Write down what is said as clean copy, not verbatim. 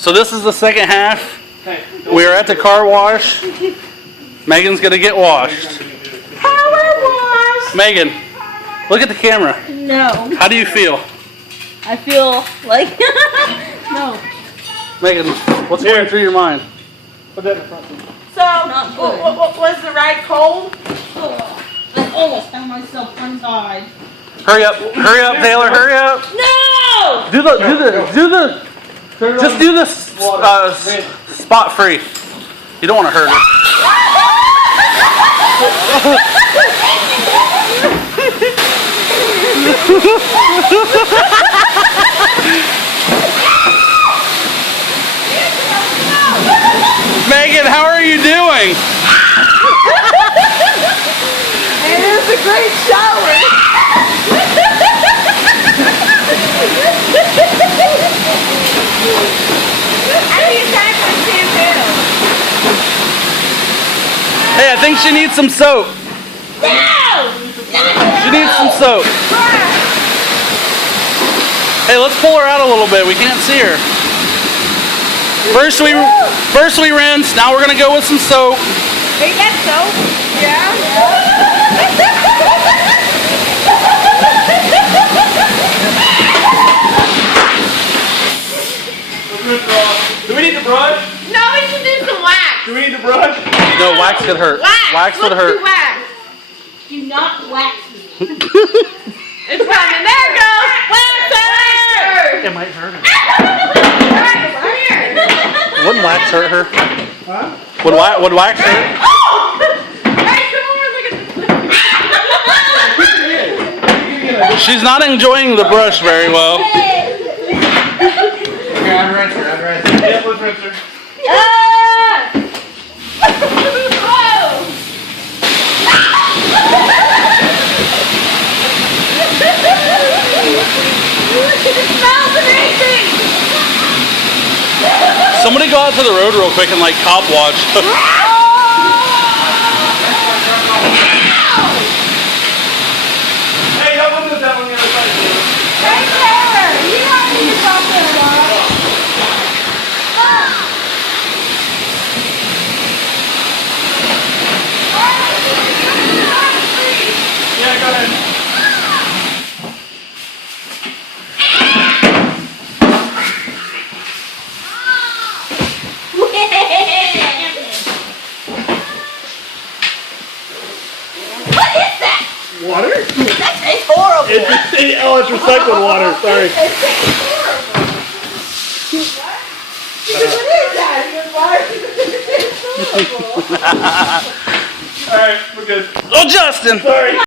So this is the second half. We are at the car wash. Megan's gonna get washed. Power wash! Megan, look at the camera. No. How do you feel? I feel like no. Megan, what's going through your mind? Put that in the front seat. So, was the ride cold? I almost found myself untied. Hurry up, Taylor, hurry up. No! Just do the spot free. You don't want to hurt her. Megan, how are you doing? It is a great shower. Hey, I think she needs some soap. No! She needs some soap. Hey, let's pull her out a little bit. We can't see her. First we rinse. Now we're gonna go with some soap. Ain't that soap? Yeah. Do we need to brush? No, we should do some wax. Do we need to brush? No, wax could hurt. Wax would hurt. Do wax. Do not wax me. It's coming. There it goes. Wax her. It might hurt her. Weird. Wouldn't wax hurt her? Huh? Would wax hurt? Oh! Hey, come over. Look at She's not enjoying the brush very well. Okay, unrinse her, unrinse her. Yeah, let's rinse her. It smells amazing! Somebody go out to the road real quick and like cop watch. Hey, help him with that one on the other side. Right there! You don't need to talk to her, Laura. Yeah, go ahead. What is that? Water? That tastes horrible. It's recycled water, sorry. It tastes horrible. What is that? Alright, we're good. Oh, Justin! Sorry.